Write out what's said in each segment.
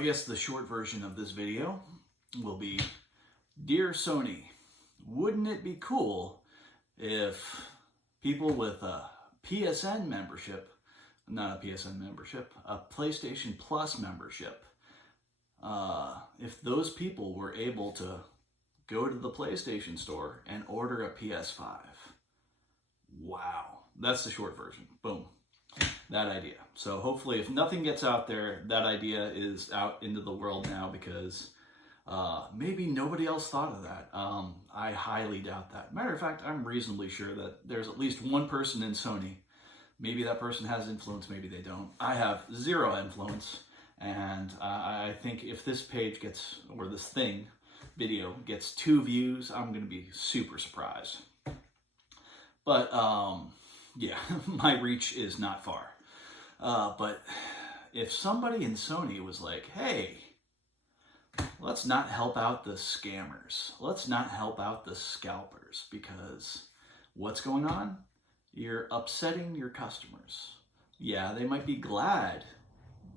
I guess the short version of this video will be, Dear Sony, wouldn't it be cool if people with a PSN membership, not a PSN membership, a PlayStation Plus membership, if those people were able to go to the PlayStation store and order a PS5. Wow. That's the short version. Boom. That idea. So hopefully if nothing gets out there, that idea is out into the world now, because maybe nobody else thought of that. I highly doubt that. Matter of fact, I'm reasonably sure that there's at least one person in Sony. Maybe that person has influence, maybe they don't. I have zero influence, and I think if this page gets, or this video gets 2 views, I'm going to be super surprised. But yeah, my reach is not far. But if somebody in Sony was like, hey, let's not help out the scammers. Let's not help out the scalpers, because what's going on? You're upsetting your customers. Yeah, they might be glad,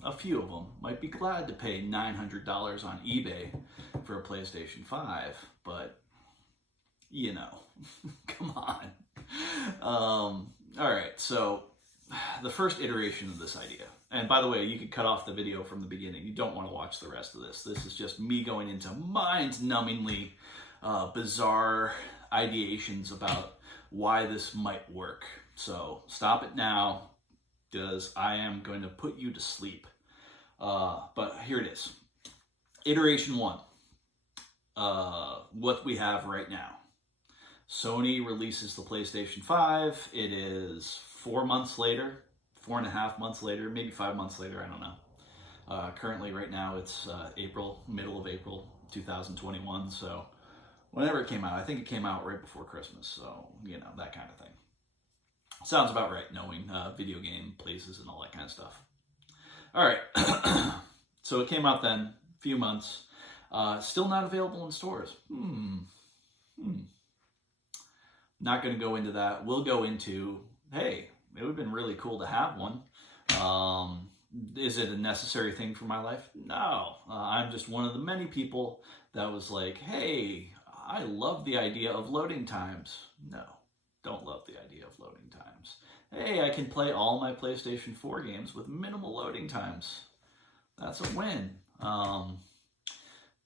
a few of them might be glad to pay $900 on eBay for a PlayStation 5, but you know, come on. All right, so the first iteration of this idea, and by the way, you could cut off the video from the beginning. You don't want to watch the rest of this. This is just me going into mind-numbingly bizarre ideations about why this might work. So stop it now, because I am going to put you to sleep. But here it is. Iteration 1. What we have right now. Sony releases the PlayStation 5. It is 4 months later, 4.5 months later, maybe 5 months later, I don't know. Currently, right now, it's middle of April 2021, so whenever it came out. I think it came out right before Christmas, so, you know, that kind of thing. Sounds about right, knowing video game places and all that kind of stuff. All right, so it came out then, a few months. Still not available in stores. Not going to go into that. We'll go into, hey, it would have been really cool to have one. Is it a necessary thing for my life? No. I'm just one of the many people that was like, hey, I love the idea of loading times. No, don't love the idea of loading times. Hey, I can play all my PlayStation 4 games with minimal loading times. That's a win.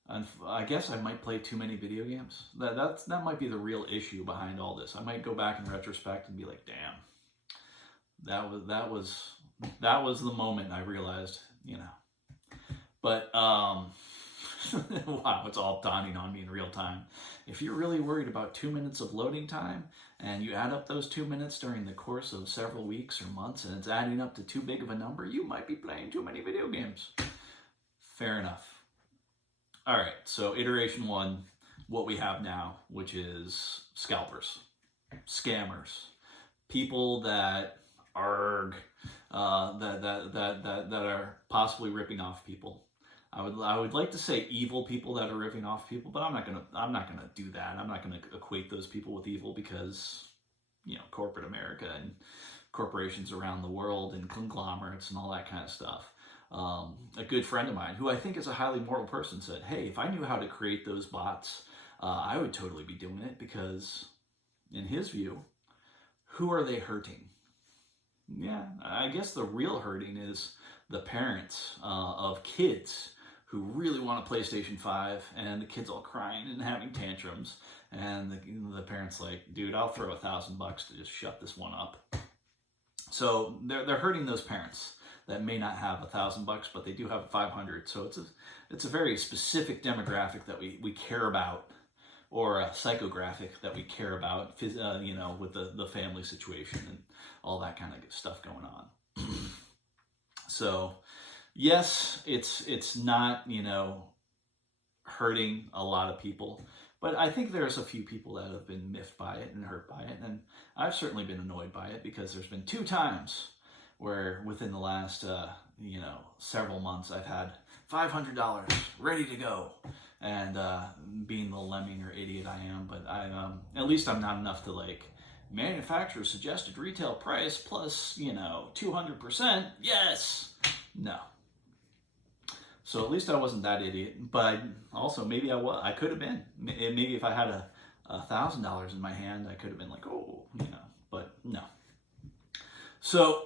And I guess I might play too many video games. That might be the real issue behind all this. I might go back in retrospect and be like, damn, that was the moment I realized, you know. But wow, it's all dawning on me in real time. If you're really worried about 2 minutes of loading time, and you add up those 2 minutes during the course of several weeks or months, and it's adding up to too big of a number, you might be playing too many video games. Fair enough. All right, so iteration 1, what we have now, which is scalpers, scammers, people that are that are possibly ripping off people. I would like to say evil people that are ripping off people, but I'm not gonna do that. I'm not gonna equate those people with evil, because, you know, corporate America and corporations around the world and conglomerates and all that kind of stuff. A good friend of mine, who I think is a highly moral person, said, hey, if I knew how to create those bots, I would totally be doing it, because in his view, who are they hurting? Yeah, I guess the real hurting is the parents of kids who really want a PlayStation 5, and the kids all crying and having tantrums, and the parents like, dude, I'll throw $1,000 to just shut this one up. So they're hurting those parents that may not have $1,000, but they do have 500. So it's a very specific demographic that we care about, or a psychographic that we care about, you know, with the family situation and all that kind of stuff going on. So yes, it's not, you know, hurting a lot of people, but I think there's a few people that have been miffed by it and hurt by it, and I've certainly been annoyed by it, because there's been 2 times where within the last, you know, several months, I've had $500 ready to go, and being the lemming or idiot I am, but at least I'm not enough to like, manufacturer's suggested retail price plus, you know, 200%, yes, no. So at least I wasn't that idiot. But also maybe I could have been. Maybe if I had $1,000 in my hand, I could have been like, oh, you know. But no. So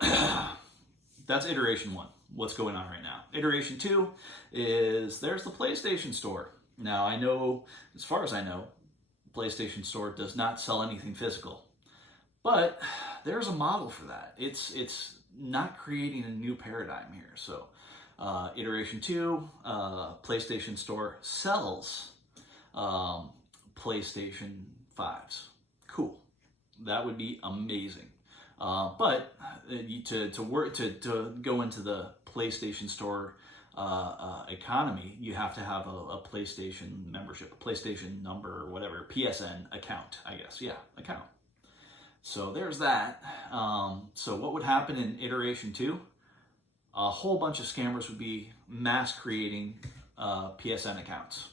that's iteration 1. What's going on right now? Iteration 2 is there's the PlayStation Store. Now I know, as far as I know, PlayStation Store does not sell anything physical, but there's a model for that. It's not creating a new paradigm here. So iteration 2, PlayStation Store sells PlayStation 5s. Cool. That would be amazing. But to go into the PlayStation Store economy, you have to have a PlayStation membership, a PlayStation number or whatever, PSN account, I guess. Yeah, account. So there's that. So what would happen in iteration 2? A whole bunch of scammers would be mass creating PSN accounts.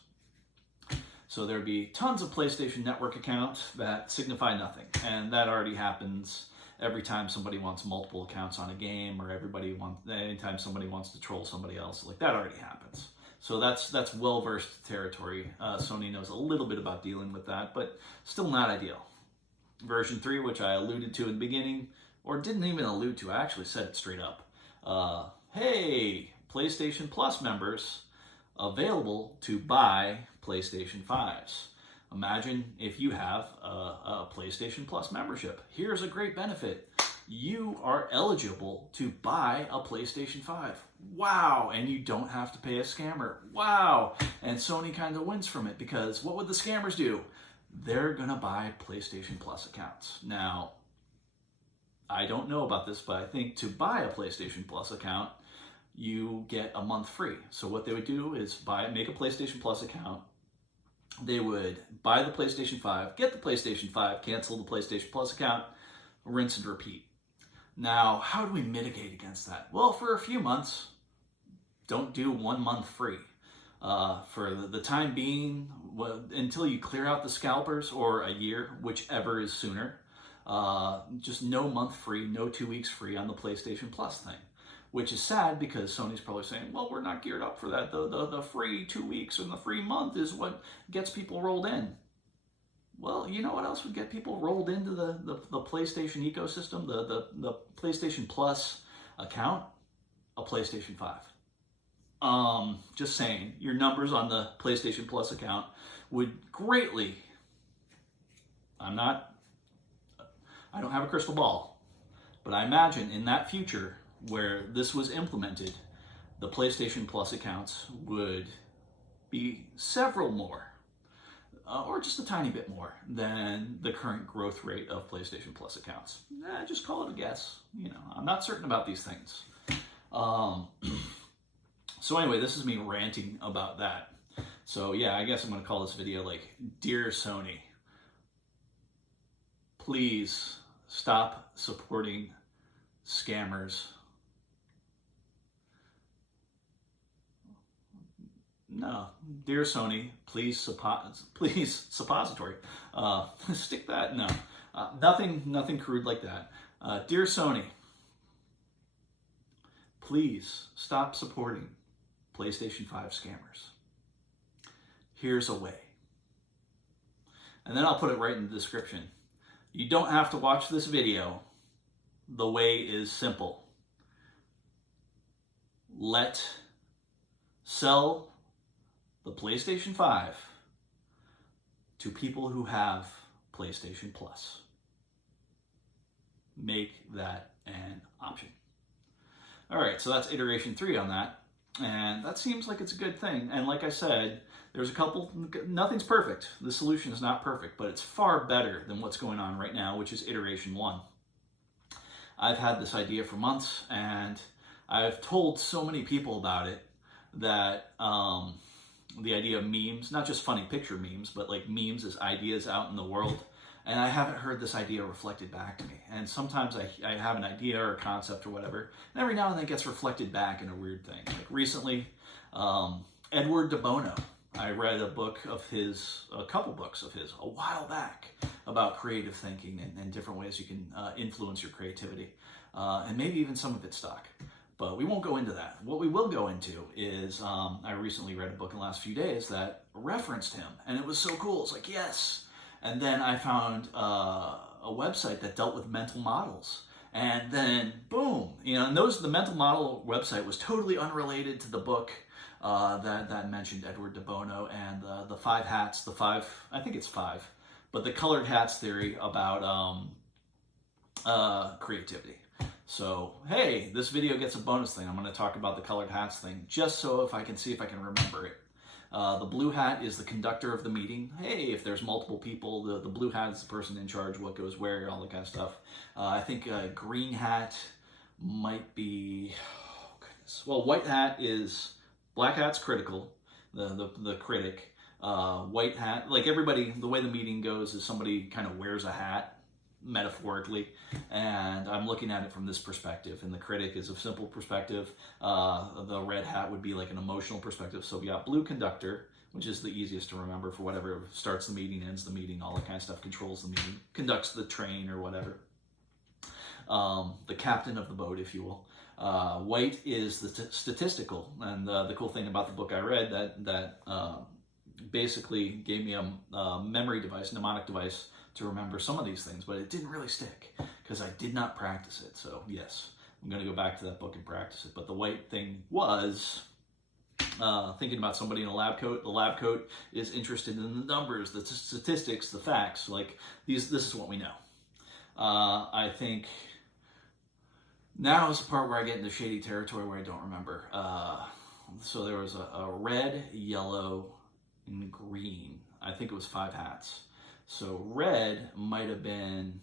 So there'd be tons of PlayStation Network accounts that signify nothing, and that already happens every time somebody wants multiple accounts on a game, or anytime somebody wants to troll somebody else. Like, that already happens. So that's well-versed territory. Sony knows a little bit about dealing with that, but still not ideal. Version 3, which I alluded to in the beginning, or didn't even allude to, I actually said it straight up. Hey, PlayStation Plus members, available to buy PlayStation 5s. Imagine if you have a PlayStation Plus membership. Here's a great benefit. You are eligible to buy a PlayStation 5. Wow, and you don't have to pay a scammer. Wow, and Sony kind of wins from it, because what would the scammers do? They're gonna buy PlayStation Plus accounts. Now, I don't know about this, but I think to buy a PlayStation Plus account, you get a month free. So what they would do is make a PlayStation Plus account. They would buy the PlayStation 5, get the PlayStation 5, cancel the PlayStation Plus account, rinse and repeat. Now, how do we mitigate against that? Well, for a few months, don't do 1 month free. For the time being, until you clear out the scalpers, or a year, whichever is sooner, just no month free, no 2 weeks free on the PlayStation Plus thing. Which is sad, because Sony's probably saying, well, we're not geared up for that. The free 2 weeks and the free month is what gets people rolled in. Well, you know what else would get people rolled into the PlayStation ecosystem, the PlayStation Plus account? A PlayStation 5. Just saying, your numbers on the PlayStation Plus account would greatly, I don't have a crystal ball, but I imagine in that future where this was implemented, the PlayStation Plus accounts would be several more, or just a tiny bit more than the current growth rate of PlayStation Plus accounts. Just call it a guess. You know, I'm not certain about these things. So anyway, this is me ranting about that. So yeah, I guess I'm going to call this video like, Dear Sony, please stop supporting scammers. No, Dear Sony, please suppository. Stick that, no. Nothing crude like that. Dear Sony, please stop supporting PlayStation 5 scammers. Here's a way. And then I'll put it right in the description. You don't have to watch this video. The way is simple. Sell the PlayStation 5 to people who have PlayStation Plus. Make that an option. All right, so that's iteration 3 on that. And that seems like it's a good thing. And like I said, there's a couple, nothing's perfect. The solution is not perfect, but it's far better than what's going on right now, which is iteration 1. I've had this idea for months, and I've told so many people about it that the idea of memes, not just funny picture memes, but like memes as ideas out in the world. And I haven't heard this idea reflected back to me. And sometimes I have an idea or a concept or whatever, and every now and then it gets reflected back in a weird thing. Like recently, Edward de Bono, I read a couple books of his a while back about creative thinking and different ways you can influence your creativity, and maybe even some of it stuck. But we won't go into that. What we will go into is I recently read a book in the last few days that referenced him, and it was so cool. It's like, yes. And then I found a website that dealt with mental models. And then, boom, and the mental model website was totally unrelated to the book that mentioned Edward de Bono and the 5 hats, I think it's 5, but the colored hats theory about creativity. So, hey, this video gets a bonus thing. I'm going to talk about the colored hats thing, just so if I can remember it. The blue hat is the conductor of the meeting. Hey, if there's multiple people, the blue hat is the person in charge, what goes where, all that kind of stuff. I think green hat might be, oh goodness. Well, white hat is, black hat's critical, the critic. White hat, like everybody, the way the meeting goes is somebody kind of wears a hat, metaphorically, and I'm looking at it from this perspective, and the critic is a simple perspective. The red hat would be like an emotional perspective. So we got blue conductor, which is the easiest to remember for whatever starts the meeting, ends the meeting, all that kind of stuff, controls the meeting, conducts the train or whatever. The captain of the boat, if you will. White is the statistical, and the cool thing about the book I read that basically gave me a memory device, mnemonic device, to remember some of these things, but it didn't really stick because I did not practice it. So yes, I'm going to go back to that book and practice it. But the white thing was thinking about somebody in a lab coat. The lab coat is interested in the numbers, the statistics, the facts. Like this is what we know. I think now is the part where I get into shady territory where I don't remember. So there was a red, yellow, and green. I think it was 5 hats. So red might have been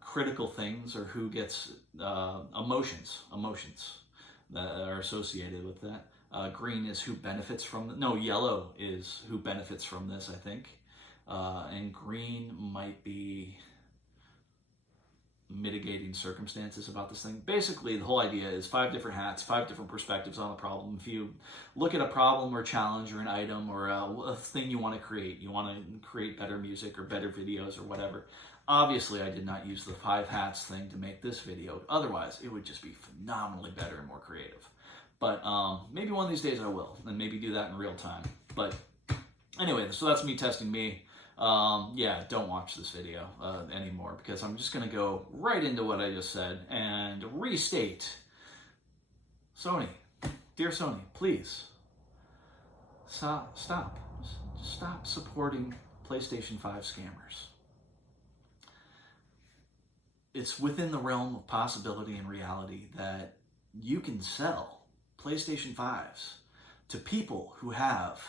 critical things, or who gets emotions that are associated with that. Green is who benefits from yellow is who benefits from this, I think. And green might be mitigating circumstances about this thing. Basically, the whole idea is 5 different hats, 5 different perspectives on a problem. If you look at a problem or challenge or an item or a thing you want to create, you want to create better music or better videos or whatever. Obviously, I did not use the 5 hats thing to make this video. Otherwise, it would just be phenomenally better and more creative. But maybe one of these days I will, and maybe do that in real time. But anyway, so that's me testing me. Yeah, don't watch this video anymore, because I'm just going to go right into what I just said and restate. Sony, dear Sony, please stop supporting PlayStation 5 scammers. It's within the realm of possibility and reality that you can sell PlayStation 5s to people who have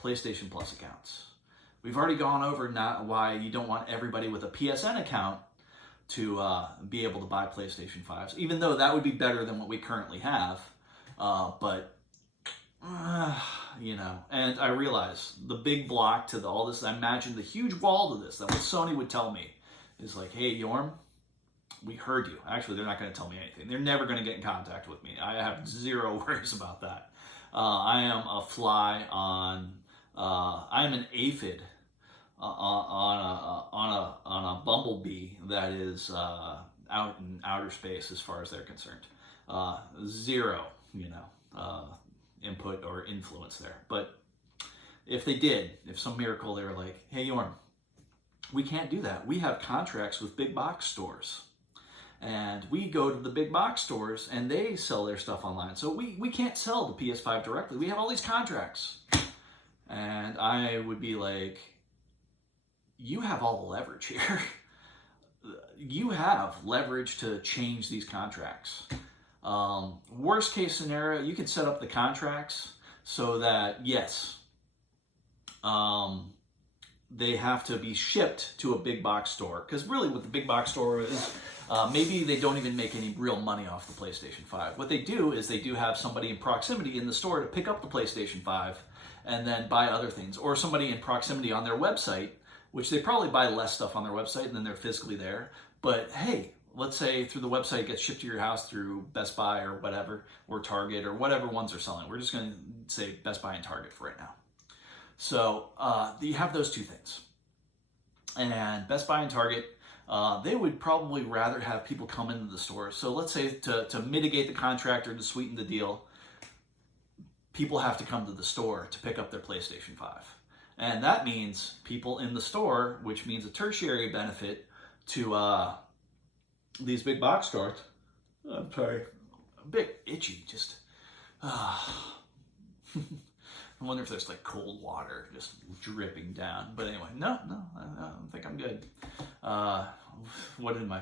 PlayStation Plus accounts. We've already gone over why you don't want everybody with a PSN account to be able to buy PlayStation 5s, even though that would be better than what we currently have. And I realize the big block to all this, I imagine the huge wall to this, that what Sony would tell me is like, hey, Yorm, we heard you. Actually, they're not going to tell me anything. They're never going to get in contact with me. I have zero worries about that. I am a fly on, I am an aphid on a bumblebee that is out in outer space as far as they're concerned. Zero, input or influence there. But if they did, if some miracle they were like, hey, Yorm, we can't do that. We have contracts with big box stores. And we go to the big box stores and they sell their stuff online. So we can't sell the PS5 directly. We have all these contracts. And I would be like, you have all the leverage here. You have leverage to change these contracts. Worst case scenario, you can set up the contracts so that, yes, they have to be shipped to a big box store. Because really what the big box store is, maybe they don't even make any real money off the PlayStation 5. What they do is they do have somebody in proximity in the store to pick up the PlayStation 5 and then buy other things. Or somebody in proximity on their website, which they probably buy less stuff on their website and then they're physically there. But hey, let's say through the website it gets shipped to your house through Best Buy or whatever, or Target or whatever ones are selling. We're just going to say Best Buy and Target for right now. So you have those two things. And Best Buy and Target they would probably rather have people come into the store. So let's say to mitigate the contract or to sweeten the deal, people have to come to the store to pick up their PlayStation 5. And that means people in the store, which means a tertiary benefit to these big box stores. I'm sorry, a bit itchy, just. I wonder if there's like cold water just dripping down. But anyway, no, I think I'm good. What did my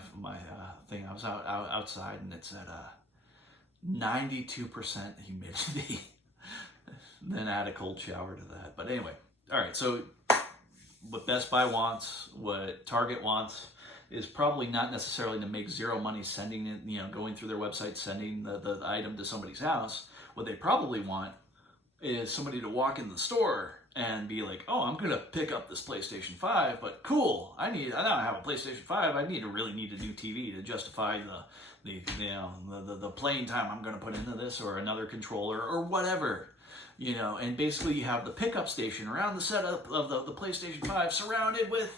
thing? I was outside and it said 92% humidity. Then add a cold shower to that. But anyway, all right. So what Best Buy wants, what Target wants, is probably not necessarily to make zero money sending it, going through their website, sending the item to somebody's house. What they probably want is somebody to walk in the store and be like, oh, I'm gonna pick up this PlayStation 5, but cool, I now have a PlayStation 5. I really need a new TV to justify the playing time I'm gonna put into this, or another controller, or whatever. And basically you have the pickup station around the setup of the PlayStation 5 surrounded with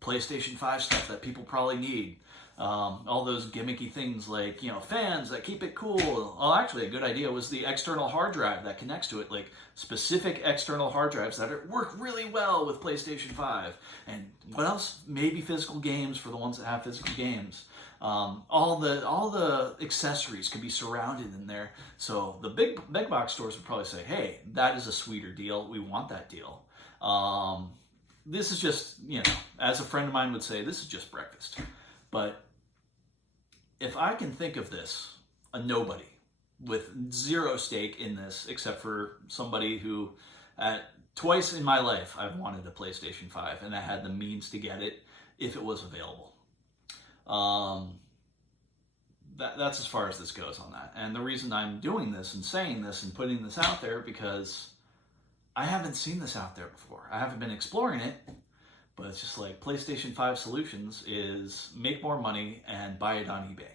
PlayStation 5 stuff that people probably need. All those gimmicky things like, fans that keep it cool. Well, actually, a good idea was the external hard drive that connects to it, like specific external hard drives that work really well with PlayStation 5. And what else? Maybe physical games for the ones that have physical games. All the accessories could be surrounded in there. So the big box stores would probably say, hey, that is a sweeter deal. We want that deal. This is just, as a friend of mine would say, this is just breakfast. But if I can think of this, a nobody with zero stake in this, except for somebody who, twice in my life, I've wanted a PlayStation 5, and I had the means to get it if it was available. That's as far as this goes on that. And the reason I'm doing this and saying this and putting this out there, because I haven't seen this out there before. I haven't been exploring it, but it's just like PlayStation 5 solutions is make more money and buy it on eBay.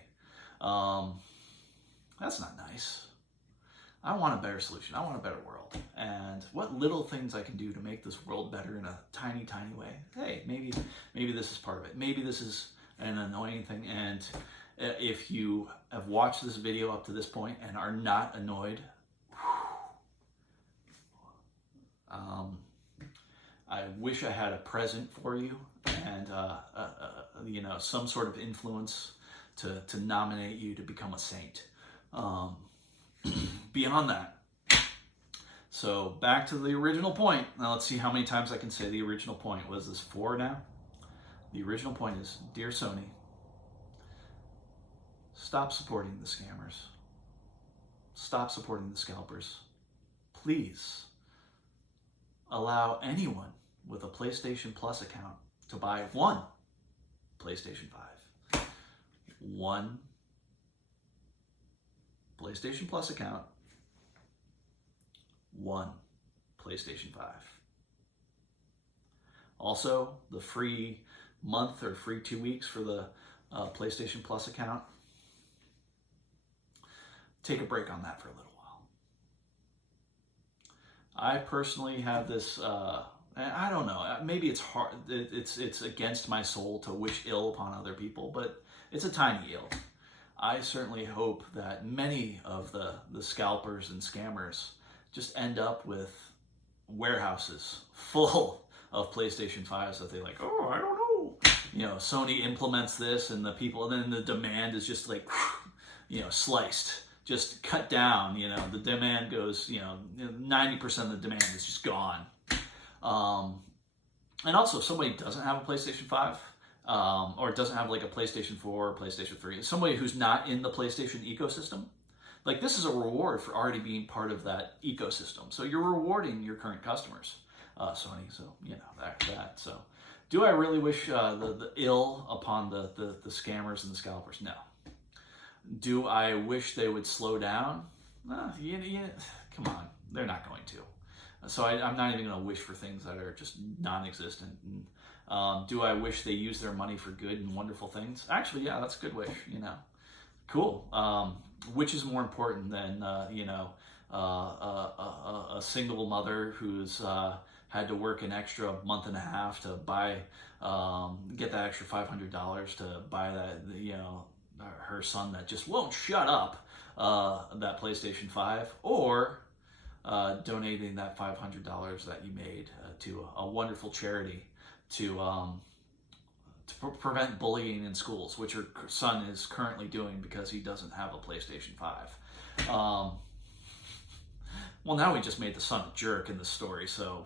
That's not nice. I want a better solution. I want a better world. And what little things I can do to make this world better in a tiny, tiny way. Hey, maybe this is part of it. Maybe this is an annoying thing. And if you have watched this video up to this point and are not annoyed, I wish I had a present for you and some sort of influence to nominate you to become a saint. Beyond that, so back to the original point. Now let's see how many times I can say the original point. Was this 4 now? The original point is, dear Sony, stop supporting the scammers. Stop supporting the scalpers. Please allow anyone with a PlayStation Plus account to buy one PlayStation 5. One PlayStation Plus account. One PlayStation 5. Also, the free month or free 2 weeks for the PlayStation Plus account. Take a break on that for a little while. I personally have this, I don't know, maybe it's hard, it's against my soul to wish ill upon other people, but it's a tiny ill. I certainly hope that many of the scalpers and scammers just end up with warehouses full of PlayStation 5s that they like, oh, I don't know. Sony implements this and the people, and then the demand is just like, sliced, just cut down. The demand goes, 90% of the demand is just gone. And also, if somebody doesn't have a PlayStation 5, or doesn't have like a PlayStation 4 or PlayStation 3, somebody who's not in the PlayStation ecosystem, like this is a reward for already being part of that ecosystem. So you're rewarding your current customers, Sony. So that. So, do I really wish the ill upon the scammers and the scalpers? No. Do I wish they would slow down? Come on, they're not going to. So I'm not even going to wish for things that are just non-existent. And, do I wish they use their money for good and wonderful things? Actually, yeah, that's a good wish. Cool. Which is more important than a single mother who's had to work an extra month and a half to buy, get that extra $500 to buy that, her son that just won't shut up, that PlayStation 5, or donating that $500 that you made to a wonderful charity to prevent bullying in schools, which your son is currently doing because he doesn't have a PlayStation 5. Well, now we just made the son a jerk in this story, so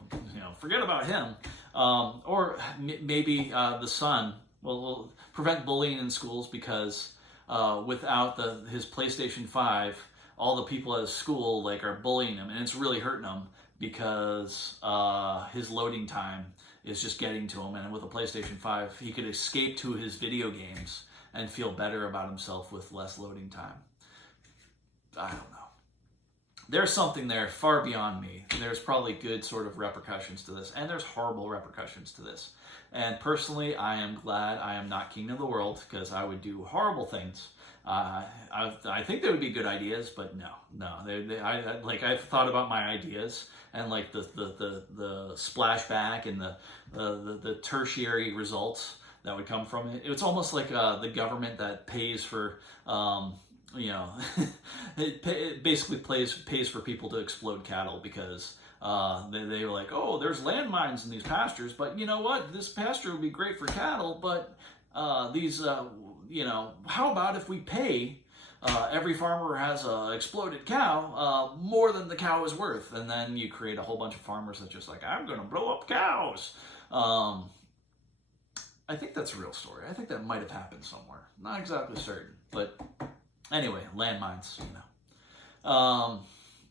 forget about him. Or maybe the son will prevent bullying in schools because without his PlayStation 5, all the people at his school are bullying him, and it's really hurting him because his loading time is just getting to him. And with a PlayStation 5, he could escape to his video games and feel better about himself with less loading time. I don't know. There's something there far beyond me. There's probably good sort of repercussions to this, and there's horrible repercussions to this. And personally, I am glad I am not king of the world, because I would do horrible things. I think they would be good ideas, but no. I've thought about my ideas and the splashback and the tertiary results that would come from it. It's almost like the government that pays for it basically pays for people to explode cattle because they were like, oh, there's landmines in these pastures, but you know what? This pasture would be great for cattle, but how about if we pay every farmer who has an exploded cow more than the cow is worth? And then you create a whole bunch of farmers that just I'm going to blow up cows. I think that's a real story. I think that might have happened somewhere. Not exactly certain, but anyway, landmines,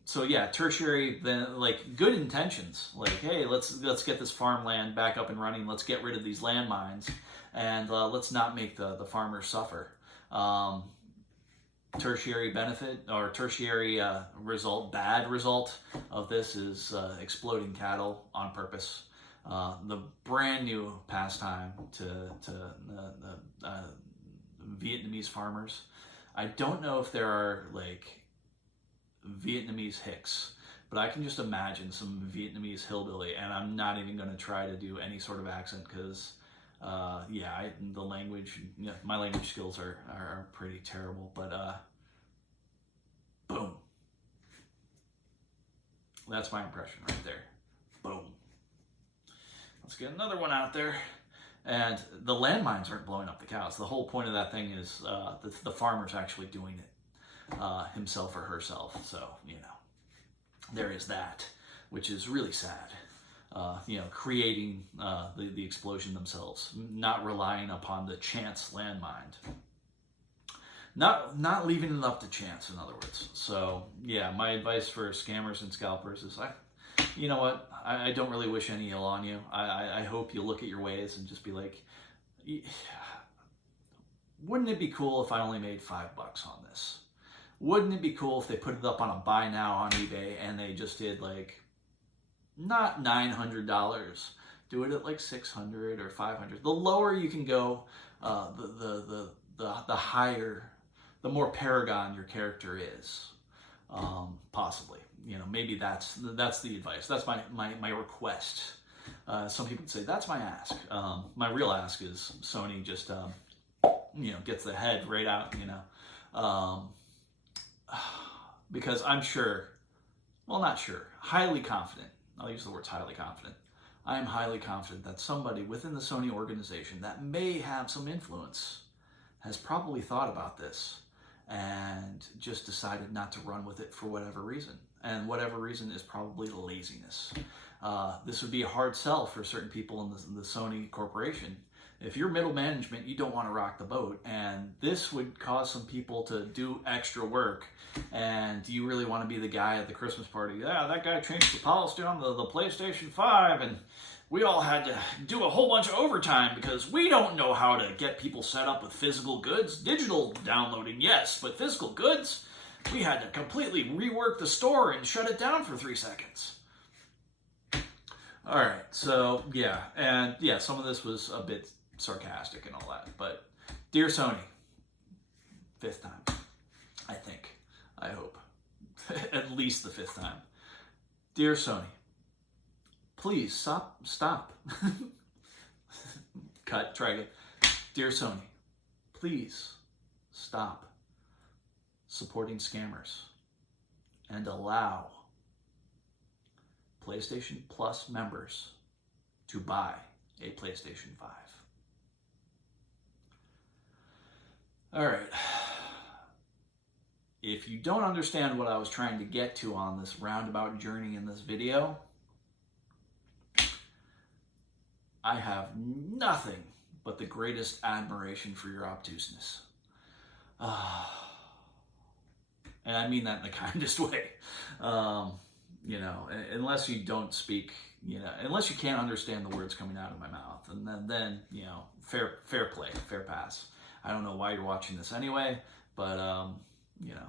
So yeah, tertiary, then good intentions, hey, let's get this farmland back up and running. Let's get rid of these landmines, and let's not make the farmers suffer. Tertiary benefit or tertiary bad result of this is exploding cattle on purpose. The brand new pastime to Vietnamese farmers. I don't know if there are Vietnamese hicks, but I can just imagine some Vietnamese hillbilly, and I'm not even going to try to do any sort of accent because, the language, my language skills are pretty terrible, but boom. That's my impression right there. Boom. Let's get another one out there. And the landmines aren't blowing up the cows. The whole point of that thing is the farmer's actually doing it himself or herself. So, there is that, which is really sad. Creating the explosion themselves, not relying upon the chance landmine. Not leaving it up to chance, in other words. So, yeah, my advice for scammers and scalpers is you know what? I don't really wish any ill on you. I hope you look at your ways and just be like, wouldn't it be cool if I only made $5 on this? Wouldn't it be cool if they put it up on a buy now on eBay and they just did not $900, do it at $600 or $500. The lower you can go, the higher, the more paragon your character is, possibly. Maybe that's the advice. That's my request. Some people would say that's my ask. My real ask is Sony just gets the head right out. Because I'm sure, well, not sure, highly confident. I'll use the words highly confident. I am highly confident that somebody within the Sony organization that may have some influence has probably thought about this and just decided not to run with it for whatever reason. And whatever reason is probably laziness. This would be a hard sell for certain people in the Sony corporation. If you're middle management, you don't want to rock the boat. And this would cause some people to do extra work. And do you really want to be the guy at the Christmas party? Yeah, that guy changed the policy on the PlayStation 5 and we all had to do a whole bunch of overtime because we don't know how to get people set up with physical goods. Digital downloading, yes, but physical goods? We had to completely rework the store and shut it down for 3 seconds. All right, so yeah, and yeah, some of this was a bit sarcastic and all that, but dear Sony, 5th time, I think, I hope, at least the 5th time. Dear Sony, please stop. Cut, try again. Dear Sony, please stop supporting scammers and allow PlayStation Plus members to buy a PlayStation 5. All right. If you don't understand what I was trying to get to on this roundabout journey in this video, I have nothing but the greatest admiration for your obtuseness. And I mean that in the kindest way. You know, unless you don't speak, you know, unless you can't understand the words coming out of my mouth, and then you know, fair play, fair pass. I don't know why you're watching this anyway, but you know,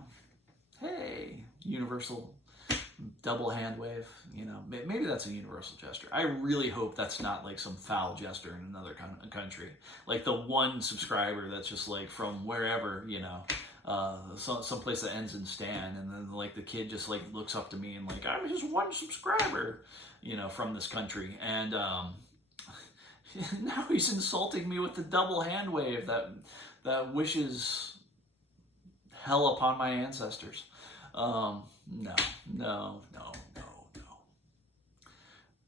hey, universal double hand wave, you know, maybe that's a universal gesture. I really hope that's not like some foul gesture in another country, like the one subscriber that's just like from wherever, you know, some place that ends in Stan, and then like the kid just like looks up to me and like, I'm his one subscriber, you know, from this country, and now he's insulting me with the double hand wave that wishes hell upon my ancestors. No.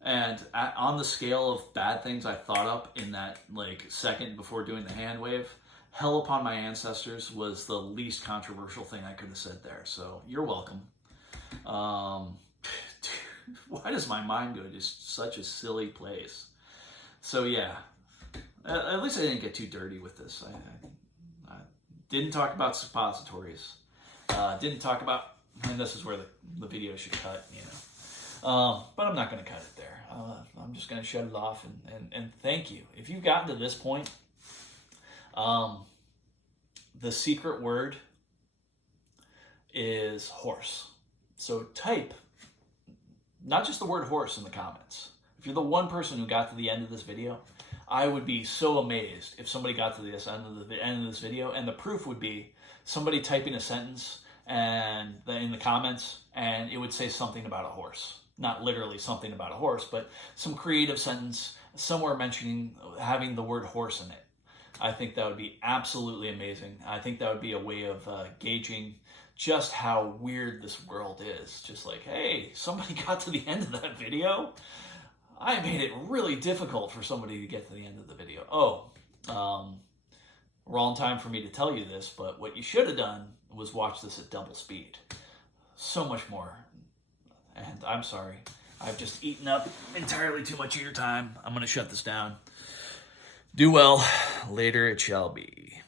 And on the scale of bad things I thought up in that like second before doing the hand wave, hell upon my ancestors was the least controversial thing I could have said there. So you're welcome. Why does my mind go to such a silly place? So yeah, at least I didn't get too dirty with this. I didn't talk about suppositories. Didn't talk about, and this is where the video should cut, you know. But I'm not going to cut it there. I'm just going to shut it off and thank you. If you've gotten to this point, the secret word is horse. So type not just the word horse in the comments. If you're the one person who got to the end of this video, I would be so amazed if somebody got to this end of this video, and the proof would be somebody typing a sentence and in the comments, and it would say something about a horse. Not literally something about a horse, but some creative sentence somewhere mentioning having the word horse in it. I think that would be absolutely amazing. I think that would be a way of gauging just how weird this world is. Just like, hey, somebody got to the end of that video? I made it really difficult for somebody to get to the end of the video. Wrong time for me to tell you this, but what you should have done was watch this at double speed. So much more. And I'm sorry, I've just eaten up entirely too much of your time. I'm going to shut this down. Do well. Later it shall be.